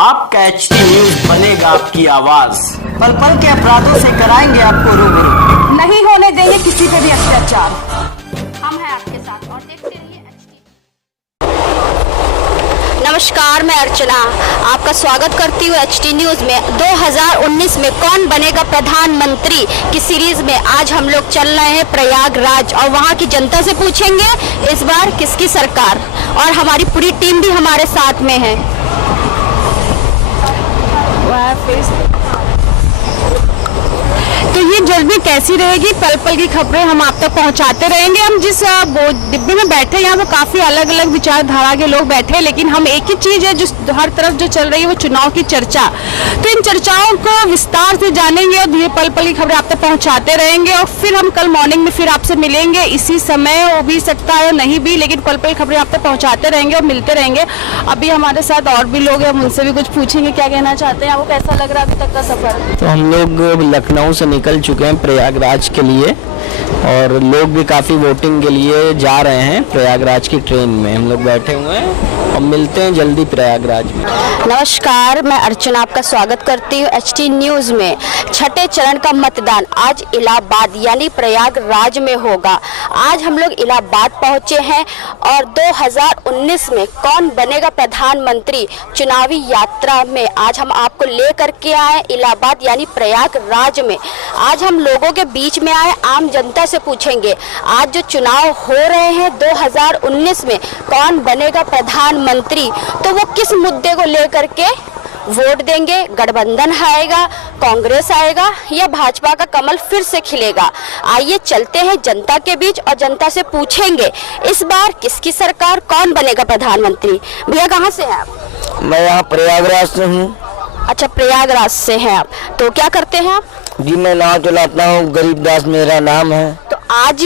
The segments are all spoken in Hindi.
आपका एचटी न्यूज बनेगा आपकी आवाज, पल पल के अपराधों से कराएंगे आपको रूबरू। नहीं होने देंगे किसी पे भी अत्याचार। हम हैं आपके साथ और देखते रहिए एचटी। नमस्कार, मैं अर्चना आपका स्वागत करती हूँ एचटी न्यूज में। 2019 में कौन बनेगा प्रधानमंत्री की सीरीज में आज हम लोग चल रहे हैं प्रयागराज और वहाँ की जनता से पूछेंगे इस बार किसकी सरकार, और हमारी पूरी टीम भी हमारे साथ में है। तो ये जर्नी कैसी रहेगी, पल पल की खबरें हम आप तक पहुंचाते रहेंगे। हम जिस डिब्बे में बैठे हैं यहाँ पे काफी अलग अलग विचारधारा के लोग बैठे हैं, लेकिन हम एक ही चीज है जो हर तरफ जो चल रही है वो चुनाव की चर्चा। तो इन चर्चाओं को विस्तार से जानेंगे और धीरे पल पल की खबरें आप तक पहुंचाते रहेंगे। और फिर हम कल मॉर्निंग में फिर आपसे मिलेंगे इसी समय, हो भी सकता है नहीं भी, लेकिन पल पल खबरें आप तक पहुंचाते रहेंगे और मिलते रहेंगे। अभी हमारे साथ और भी लोग हैं, हम उनसे भी कुछ पूछेंगे क्या कहना चाहते हैं। आपको कैसा लग रहा है अभी तक का सफर? तो हम लोग लखनऊ से निकल चुके हैं प्रयागराज के लिए और लोग भी काफ़ी वोटिंग के लिए जा रहे हैं। प्रयागराज की ट्रेन में हम लोग बैठे हुए हैं और मिलते हैं जल्दी प्रयागराज में। नमस्कार, मैं अर्चना आपका स्वागत करती हूँ एचटी न्यूज़ में। छठे चरण का मतदान आज इलाहाबाद यानी प्रयागराज में होगा। आज हम लोग इलाहाबाद पहुँचे हैं और 2019 में कौन बनेगा प्रधानमंत्री चुनावी यात्रा में आज हम आपको ले करके आए इलाहाबाद यानी प्रयागराज में। आज हम लोगों के बीच में आए, आम जनता से पूछेंगे आज जो चुनाव हो रहे हैं 2019 में कौन बनेगा प्रधानमंत्री, तो वो किस मुद्दे को लेकर के वोट देंगे। गठबंधन आएगा, कांग्रेस आएगा या भाजपा का कमल फिर से खिलेगा। आइए चलते हैं जनता के बीच और जनता से पूछेंगे इस बार किसकी सरकार, कौन बनेगा प्रधानमंत्री। भैया कहाँ से हैं आप? मैं यहाँ प्रयागराज से हूँ। अच्छा, प्रयागराज से हैं आप, तो क्या करते हैं आप? जी मैं नाव चलाता हूँ, गरीबदास मेरा नाम है। तो आज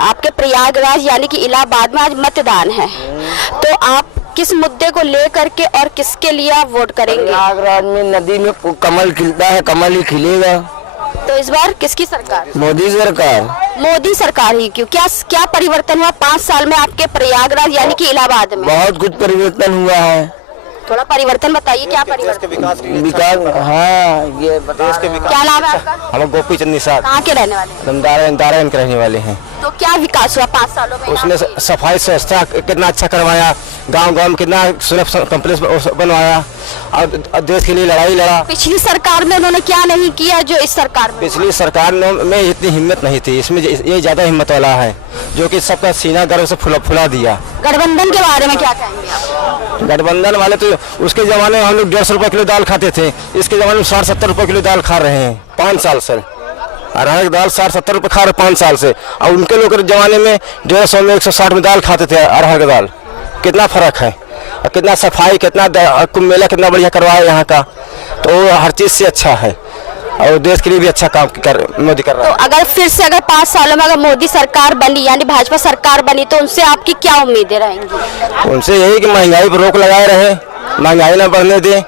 आपके प्रयागराज यानी कि इलाहाबाद में आज मतदान है, तो आप किस मुद्दे को लेकर के और किसके लिए आप वोट करेंगे? प्रयागराज में नदी में कमल खिलता है, कमल ही खिलेगा। तो इस बार किसकी सरकार? मोदी सरकार। मोदी सरकार ही क्यों? क्या परिवर्तन हुआ 5 साल में आपके प्रयागराज यानी कि इलाहाबाद में? बहुत कुछ परिवर्तन हुआ है। थोड़ा परिवर्तन बताइए, क्या परिवर्तन? विकास, हाँ ये क्या नाम है आपका? हम गोपी चंद निषाद, कहाँ के रहने वाले हैं? हम दारायण के रहने वाले हैं। तो क्या विकास हुआ 5 सालों में? उसने सफाई व्यवस्था कितना अच्छा करवाया, गांव में कितना सुलभ कॉम्प्लेक्स बनवाया और देश के लिए लड़ाई लड़ा। पिछली सरकार में उन्होंने क्या नहीं किया जो इस सरकार में? पिछली सरकार में इतनी हिम्मत नहीं थी, इसमें ये ज्यादा हिम्मत वाला है जो कि सबका सीना गर्व से फुला दिया। गठबंधन के बारे में क्या कहेंगे आप? गठबंधन वाले तो उसके जमाने में हम लोग 150 रुपए किलो दाल खाते थे, इसके जमाने में 60-70 रुपए किलो दाल खा रहे हैं 5 साल से। अरहर की दाल 60-70 रुपए खा रहे 5 साल से, और उनके लोग के जमाने में 150 में 160 में दाल खाते थे अरहर की दाल। कितना फर्क है, और कितना सफाई, कितना कुंभ मेला कितना बढ़िया करवाया यहाँ का, तो हर चीज से अच्छा है और देश के लिए भी अच्छा काम मोदी कर रहा है। तो अगर फिर से 5 सालों में अगर मोदी सरकार बनी यानी भाजपा सरकार बनी तो उनसे आपकी क्या उम्मीदें रहेंगी? उनसे यही कि महंगाई पर रोक लगाए रहे, महंगाई न बढ़ने दे,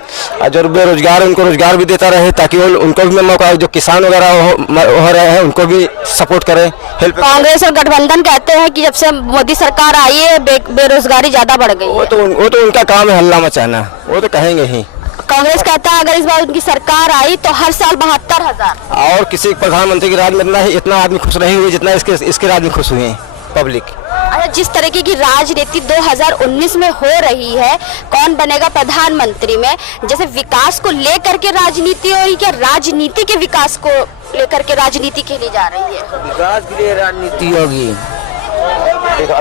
और जो बेरोजगार उनको रोजगार भी देता रहे ताकि उनको भी मौका, जो किसान वगैरह हो रहे हैं उनको भी सपोर्ट करे, हेल्प। कांग्रेस और गठबंधन कहते हैं कि जब से मोदी सरकार आई है बेरोजगारी ज्यादा बढ़ गई है। वो तो उनका काम है हल्ला मचाना, वो तो कहेंगे ही। कांग्रेस कहता है अगर इस बार उनकी सरकार आई तो हर साल 72,000। और किसी प्रधानमंत्री के राज में इतना आदमी खुश नहीं हुए जितना इसके राज में खुश हुए हैं पब्लिक। अच्छा, जिस तरीके की राजनीति 2019 में हो रही है कौन बनेगा प्रधानमंत्री में, जैसे विकास को लेकर के राजनीति हो रही, क्या राजनीति के विकास को लेकर के राजनीति खेली जा रही है? विकास के लिए राजनीति होगी,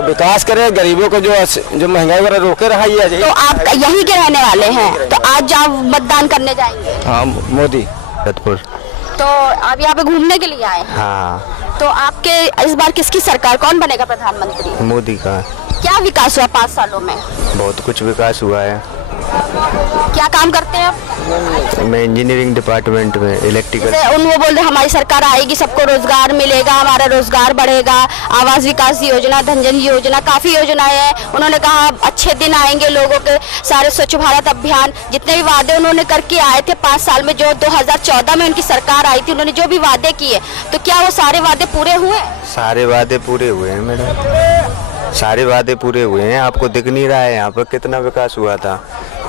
विकास करे, गरीबों को जो महंगाई वगैरह रोके रहा है। तो आप यहीं के रहने वाले हैं, तो आज आप मतदान करने जाएंगे? हाँ, मोदी जतपुर। तो आप यहाँ पे घूमने के लिए आए? हाँ। तो आपके इस बार किसकी सरकार, कौन बनेगा प्रधानमंत्री? मोदी का। क्या विकास हुआ 5 सालों में? बहुत कुछ विकास हुआ है। क्या काम करते हैं आप? मैं इंजीनियरिंग डिपार्टमेंट में इलेक्ट्रिकल। वो बोल रहे हमारी सरकार आएगी सबको रोजगार मिलेगा, हमारा रोजगार बढ़ेगा, आवास विकास योजना, धनजन योजना, काफी योजनाएं हैं। उन्होंने कहा अच्छे दिन आएंगे लोगों के, सारे स्वच्छ भारत अभियान, जितने भी वादे उन्होंने करके आए थे 5 साल में, जो 2014 में उनकी सरकार आई थी, उन्होंने जो भी वादे किए, तो क्या वो सारे वादे पूरे हुए? सारे वादे पूरे हुए हैं मैडम, सारे वादे पूरे हुए हैं। आपको दिख नहीं रहा है यहाँ पर कितना विकास हुआ था।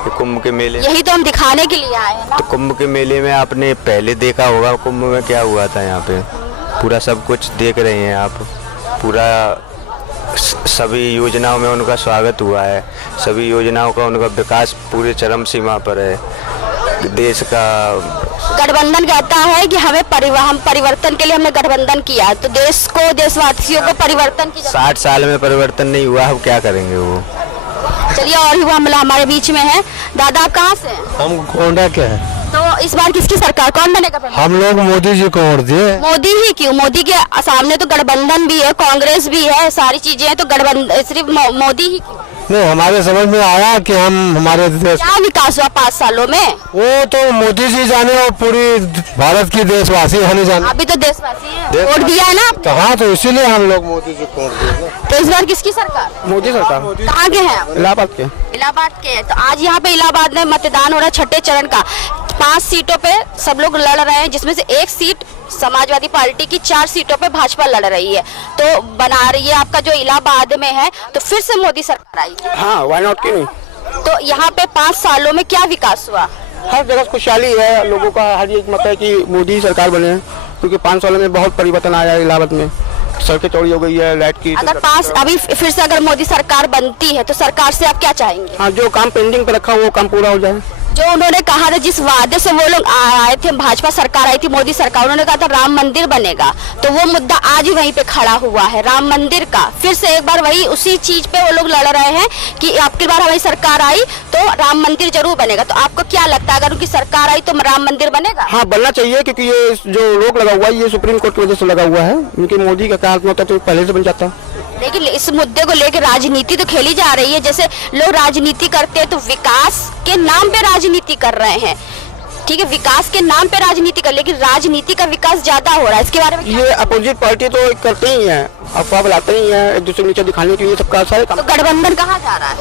ये कुंभ के मेले, यही तो हम दिखाने के लिए आए हैं ना। तो कुंभ के मेले में आपने पहले देखा होगा कुंभ में क्या हुआ था। यहाँ पे पूरा सब कुछ देख रहे हैं आप। पूरा सभी योजनाओं में उनका स्वागत हुआ है। सभी योजनाओं का उनका विकास पूरे चरम सीमा पर है। देश का गठबंधन कहता है कि हम परिवर्तन के लिए हमने गठबंधन किया है, तो देश को, देशवासियों को परिवर्तन की 60 साल में परिवर्तन नहीं हुआ, अब क्या करेंगे वो। चलिए, और युवा हमला हमारे बीच में है। दादा, आप कहाँ से हैं? हम गोंडा के हैं। तो इस बार किसकी सरकार, कौन बनेगा प्रधान? हम लोग मोदी जी को वोट दिए। मोदी ही क्यों? मोदी के सामने तो गठबंधन भी है, कांग्रेस भी है, सारी चीजें हैं, तो गठबंधन सिर्फ मोदी ही क्यों? नहीं, हमारे समझ में आया कि हम हमारे देश, क्या विकास हुआ 5 सालों में? वो तो मोदी जी जाने और पूरी भारत की देशवासी होने जाने। अभी तो देशवासी है, वोट दिया है ना आपने? तो हाँ, तो इसीलिए हम लोग मोदी जी को वोट दिए। तो इस बार किसकी सरकार? मोदी सरकार। कहाँ के हैं आप? इलाहाबाद के। इलाहाबाद के हैं। तो आज यहाँ पे इलाहाबाद में मतदान हो रहा है छठे चरण का। 5 सीटों पे सब लोग लड़ रहे हैं, जिसमें से एक सीट समाजवादी पार्टी की, 4 सीटों पे भाजपा लड़ रही है। तो बना रही है आपका जो इलाहाबाद में है, तो फिर से मोदी सरकार आएगी। हाँ, व्हाई नॉट, क्यों नहीं। तो यहाँ पे 5 सालों में क्या विकास हुआ? हर जगह खुशहाली है, लोगों का हर एक मत है कि मोदी सरकार बने, क्योंकि 5 सालों में बहुत परिवर्तन आया है। इलाहाबाद में सड़कें चौड़ी हो गई है, लाइट की। अगर अभी फिर से अगर मोदी सरकार बनती है, तो सरकार से आप क्या चाहेंगे? हाँ, जो काम पेंडिंग पे रखा वो काम पूरा हो जाए। जो उन्होंने कहा था, जिस वादे से वो लोग आए थे, भाजपा सरकार आई थी, मोदी सरकार, उन्होंने कहा था राम मंदिर बनेगा, तो वो मुद्दा आज ही वहीं पे खड़ा हुआ है, राम मंदिर का। फिर से एक बार वही उसी चीज पे वो लोग लड़ रहे हैं कि आपकी बार हमारी सरकार आई तो राम मंदिर जरूर बनेगा। तो आपको क्या लगता है, अगर उनकी सरकार आई तो राम मंदिर बनेगा? हाँ, बनना चाहिए, क्योंकि ये जो रोक लगा हुआ है ये सुप्रीम कोर्ट की वजह से लगा हुआ है। उनकी मोदी का हाथ में होता तो पहले से बन जाता। लेकिन इस मुद्दे को लेकर राजनीति तो खेली जा रही है। जैसे लोग राजनीति करते हैं तो विकास के नाम पे राजनीति कर रहे हैं, ठीक है, विकास के नाम पे राजनीति कर, लेकिन राजनीति का विकास ज्यादा हो रहा है। इसके बारे में ये अपोजिट पार्टी तो करते ही है, अफवाह बुलाते ही है, एक दूसरे नीचे दिखाने के लिए सबका सारे काम। तो गठबंधन कहाँ जा रहा है?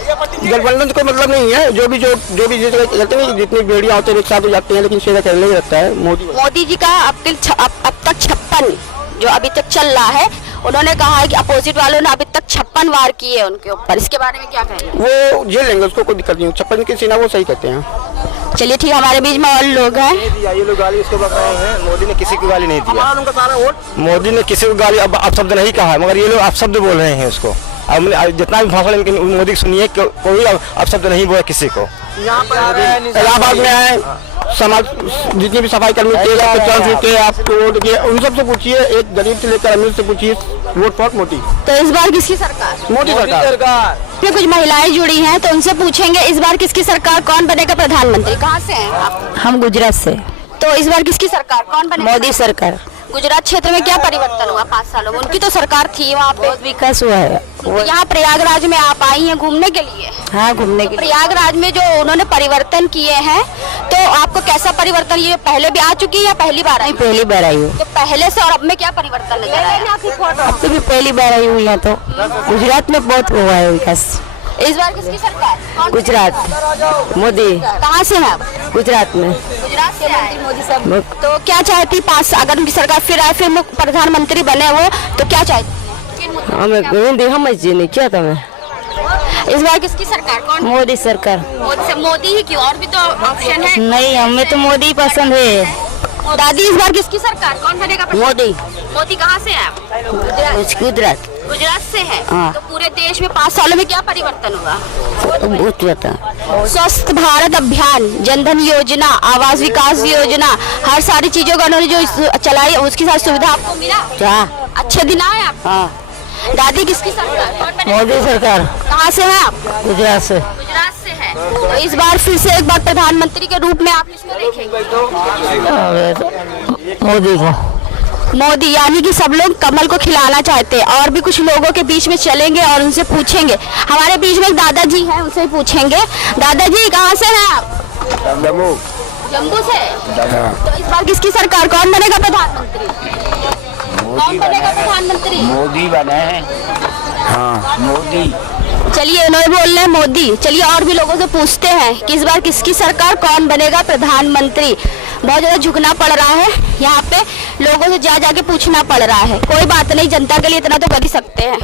गठबंधन को मतलब नहीं है, जो भी कहते हैं जितनी भेड़िया होते हैं एक साथ हो जाते हैं, लेकिन शेरा कहने ही रहता है। मोदी जी का अब तक 56 जो अभी तक चल रहा है, उन्होंने कहा है कि अपोजिट वालों ने अभी तक 56 वार किए हैं उनके ऊपर। इसके बारे में क्या कहेंगे? वो झेल लेंगे, उसको कोई दिक्कत नहीं। 56 की सीना वो सही कहते हैं। चलिए ठीक है, हमारे बीच में और लोग हैं। ये लोग गाली इसको बता रहे हैं, मोदी ने किसी को गाली नहीं दिया। उनका सारा वोट मोदी ने किसी को गाली अब शब्द नहीं कहा, मगर ये लोग आप शब्द बोल रहे हैं उसको। अब जितना भी भाषण मोदी सुनिए, कोई अब शब्द नहीं बोला किसी को। इलाहाबाद में आए, समाज जितनी भी सफाई कर्मी थे, आपको वोट किए, उन सबसे पूछिए, एक गरीब से लेकर अमीर से पूछिए, वोट फॉर मोदी। तो इस बार किसकी सरकार? मोदी सरकार। कुछ महिलाएं जुड़ी हैं, तो उनसे पूछेंगे इस बार किसकी सरकार, कौन बनेगा प्रधानमंत्री? कहाँ से हैं आप? हम गुजरात से। तो इस बार किसकी सरकार, कौन बनेगा? मोदी सरकार। गुजरात क्षेत्र में क्या परिवर्तन हुआ 5 सालों में? उनकी तो सरकार थी, वहाँ पे विकास हुआ है। यहाँ प्रयागराज में आप आई हैं घूमने के लिए? हाँ, घूमने के लिए। प्रयागराज में जो उन्होंने परिवर्तन किए हैं, तो आपको कैसा परिवर्तन, ये पहले भी आ चुकी है या पहली बार आई? पहली बार आई हूँ। तो पहले से और अब में क्या परिवर्तन नजर आया? अब तो भी पहली बार आई हूँ यहाँ, तो गुजरात में बहुत हुआ है विकास। इस बार किसकी सरकार, कौन? गुजरात, मोदी। कहाँ से हैं आप? गुजरात में। गुजरात से आए मोदी साहब। तो क्या चाहती 5 अगर उनकी सरकार फिर आए, फिर प्रधानमंत्री बने वो, तो क्या चाहती? हमें हिंदी समझ नहीं क्या था मैं। इस बार किसकी सरकार, कौन? मोदी सरकार। मोदी ही क्यों, और भी तो ऑप्शन है। नहीं, हमें तो मोदी पसंद है। दादी, इस बार किसकी सरकार, कौन बनेगा? मोदी। मोदी कहाँ से है आप? गुजरात। गुजरात से है। हाँ। तो पूरे देश में 5 सालों में क्या परिवर्तन हुआ? बहुत ज्यादा। स्वस्थ भारत अभियान, जनधन योजना, आवास विकास योजना, हर सारी चीजों का उन्होंने जो चलाई, उसकी सारी सुविधा आपको मिला? क्या अच्छे दिन आए आप? हाँ। दादी, किसकी सरकार, कौन बनेगा? मोदी सरकार। कहाँ से हैं आप? गुजरात से। गुजरात से है। तो इस बार फिर से एक बार प्रधानमंत्री के रूप में आप किसको देखेंगे? मोदी को। मोदी, यानी कि सब लोग कमल को खिलाना चाहते हैं। और भी कुछ लोगों के बीच में चलेंगे और उनसे पूछेंगे। हमारे बीच में एक दादाजी हैं, उनसे पूछेंगे। दादाजी, कहाँ से हैं आप? जम्मू से। तो इस बार किसकी सरकार, कौन बनेगा प्रधानमंत्री? कौन बनेगा प्रधानमंत्री? मोदी बने हैं। हाँ, मोदी। चलिए, उन्होंने बोल रहे हैं मोदी। चलिए और भी लोगों से पूछते हैं कि इस बार किसकी सरकार, कौन बनेगा प्रधानमंत्री। बहुत ज़्यादा झुकना पड़ रहा है यहाँ पे, लोगों से जा जाके पूछना पड़ रहा है। कोई बात नहीं, जनता के लिए इतना तो कर ही सकते हैं।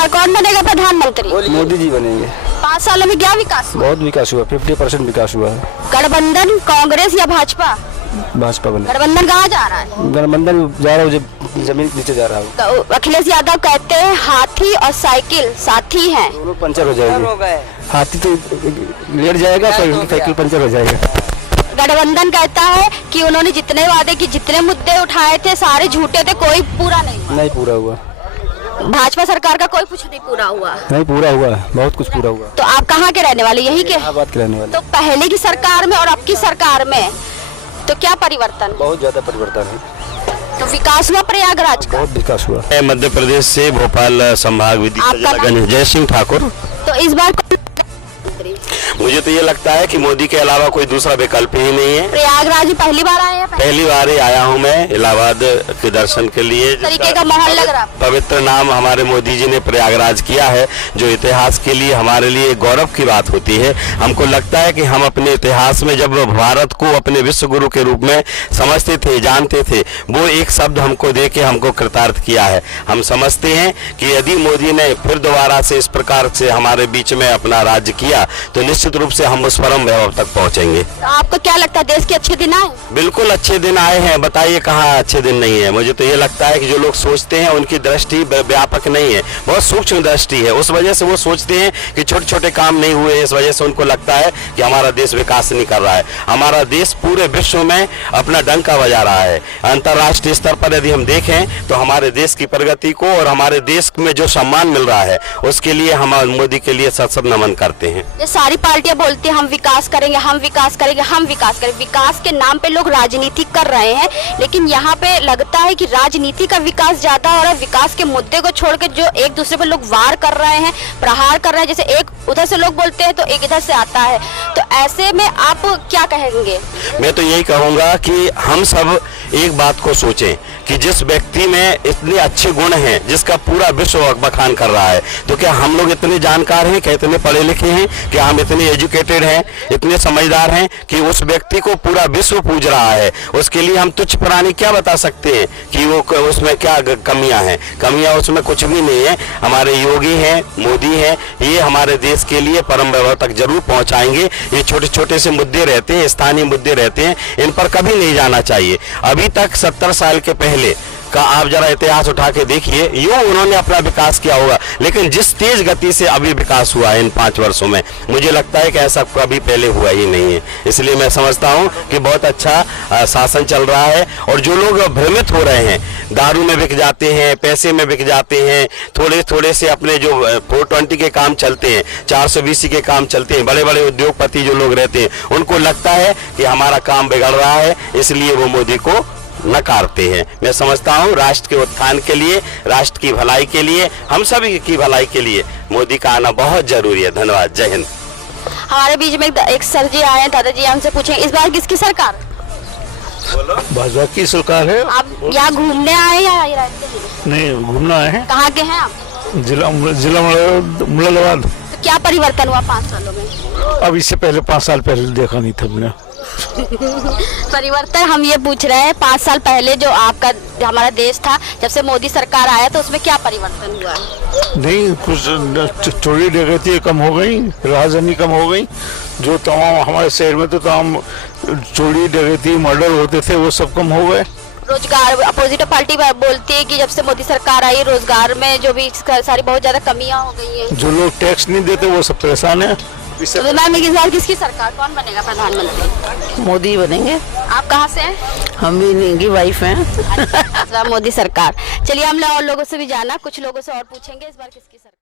बार कौन बनेगा प्रधानमंत्री? मोदी जी बनेंगे। 5 सालों में क्या विकास हुआ? बहुत विकास हुआ, 50% विकास हुआ है। गठबंधन कांग्रेस या भाजपा? भाजपा बने। गठबंधन कहाँ जा रहा है? गठबंधन जा रहा है, जमीन नीचे जा रहा है। तो अखिलेश यादव कहते हैं हाथी और साइकिल साथी हैं। दोनों पंचर हो जाएंगे। हाथी तो लेट जाएगा, साइकिल पंचर हो जाएगा। गठबंधन कहता है कि उन्होंने जितने वादे की, जितने मुद्दे उठाए थे सारे झूठे थे, कोई पूरा नहीं हुआ। नहीं पूरा हुआ। भाजपा सरकार का कोई कुछ नहीं पूरा हुआ। नहीं पूरा हुआ, बहुत कुछ पूरा हुआ। तो आप कहाँ के रहने वाले? यही के? बात के रहने वाले। तो पहले की सरकार में और अब की सरकार में तो क्या परिवर्तन? बहुत ज्यादा परिवर्तन है। तो विकास हुआ प्रयागराज का? बहुत विकास हुआ। मध्य प्रदेश से भोपाल संभाग विदित जय सिंह ठाकुर। तो इस बार मुझे तो ये लगता है कि मोदी के अलावा कोई दूसरा विकल्प ही नहीं है। प्रयागराज में पहली बार आए हैं? पहली बार ही आया हूँ मैं इलाहाबाद के दर्शन के लिए। तरीके का माहौल लग रहा? पवित्र नाम हमारे मोदी जी ने प्रयागराज किया है, जो इतिहास के लिए हमारे लिए गौरव की बात होती है। हमको लगता है कि हम अपने इतिहास में जब भारत को अपने विश्व गुरु के रूप में समझते थे, जानते थे, वो एक शब्द हमको दे के हमको कृतार्थ किया है। हम समझते हैं कि यदि मोदी ने फिर दोबारा से इस प्रकार से हमारे बीच में अपना राज्य किया तो निश्चित रूप से हम उस परम वैभव तक पहुंचेंगे। तो आपको क्या लगता है देश के अच्छे दिन आए? बिल्कुल अच्छे दिन आए हैं, बताइए कहाँ अच्छे दिन नहीं है। मुझे तो ये लगता है कि जो लोग सोचते हैं उनकी दृष्टि व्यापक नहीं है, बहुत सूक्ष्म दृष्टि है। उस वजह से वो सोचते हैं कि छोटे छोटे काम नहीं हुए, इस वजह से उनको लगता है कि हमारा देश विकास नहीं कर रहा है। हमारा देश पूरे विश्व में अपना डंका बजा रहा है। अंतर्राष्ट्रीय स्तर पर यदि हम देखें तो हमारे देश की प्रगति को और हमारे देश में जो सम्मान मिल रहा है उसके लिए हम मोदी के लिए सत नमन करते हैं। ये सारी पार्टियां बोलती हैं हम विकास करेंगे, हम विकास करेंगे, हम विकास करेंगे। विकास के नाम पे लोग राजनीति कर रहे हैं, लेकिन यहाँ पे लगता है कि राजनीति का विकास ज्यादा हो रहा है। विकास के मुद्दे को छोड़ के जो एक दूसरे पर लोग वार कर रहे हैं, प्रहार कर रहे हैं, जैसे एक उधर से लोग बोलते हैं तो एक इधर से आता है। तो ऐसे में आप क्या कहेंगे? मैं तो यही कहूँगा कि हम सब एक बात को सोचें कि जिस व्यक्ति में इतने अच्छे गुण हैं, जिसका पूरा विश्व बखान कर रहा है, तो क्या हम लोग इतने जानकार हैं, क्या इतने पढ़े लिखे हैं, क्या हम इतने एजुकेटेड हैं, इतने समझदार हैं कि उस व्यक्ति को पूरा विश्व पूज रहा है? उसके लिए हम तुच्छ प्राणी क्या बता सकते हैं कि वो उसमें क्या कमियां हैं? कमियां उसमें कुछ भी नहीं है। हमारे योगी हैं, मोदी हैं, ये हमारे देश के लिए परम वैभव तक जरूर पहुंचाएंगे। ये छोटे छोटे से मुद्दे रहते हैं, स्थानीय मुद्दे रहते हैं, इन पर कभी नहीं जाना चाहिए। अभी तक 70 साल के पहले का आप जरा इतिहास उठा के देखिए, यूं उन्होंने अपना विकास किया होगा, लेकिन जिस तेज गति से अभी विकास हुआ है इन 5 वर्षों में, मुझे लगता है कि ऐसा कभी पहले हुआ ही नहीं है। इसलिए मैं समझता हूं कि बहुत अच्छा शासन चल रहा है। और जो लोग भ्रमित हो रहे हैं, दारू में बिक जाते हैं, पैसे में बिक जाते हैं, थोड़े थोड़े से अपने जो 420 के काम चलते हैं, 420 के काम चलते हैं, बड़े बड़े उद्योगपति जो लोग रहते हैं, उनको लगता है कि हमारा काम बिगड़ रहा है, इसलिए वो मोदी को नकारते हैं। मैं समझता हूं राष्ट्र के उत्थान के लिए, राष्ट्र की भलाई के लिए, हम सभी की भलाई के लिए मोदी का आना बहुत जरूरी है। धन्यवाद। जय हिंद। हमारे बीच में एक सर जी आए हैं, दादाजी, हमसे पूछें इस बार किसकी सरकार? भाजपा की सरकार है। आप यहाँ घूमने आए या यहाँ रहते हैं? नहीं, घूमना है। कहाँ के हैं आप? जिला मुरादाबाद। तो क्या परिवर्तन हुआ 5 सालों में? अब इससे पहले 5 साल पहले देखा नहीं था मैंने। परिवर्तन हम ये पूछ रहे हैं, 5 साल पहले जो आपका हमारा देश था, जब से मोदी सरकार आया तो उसमें क्या परिवर्तन हुआ है? नहीं, कुछ चोरी डकैती कम हो गई, राजधानी कम हो गई। जो तमाम हमारे शहर में तो तमाम चोरी डकैती मर्डर होते थे वो सब कम हो गए। रोजगार, अपोजिट पार्टी बोलती है कि जब से मोदी सरकार आई रोजगार में जो भी सारी बहुत ज्यादा कमियां हो गई हैं। जो लोग टैक्स नहीं देते वो सब परेशान है। तो मैम इस बार किसकी सरकार, कौन बनेगा प्रधानमंत्री? मोदी बनेंगे। आप कहाँ से हैं? हम भी इनकी वाइफ हैं। मोदी सरकार। चलिए हम और लोगों से भी जाना, कुछ लोगों से और पूछेंगे इस बार किसकी सरकार।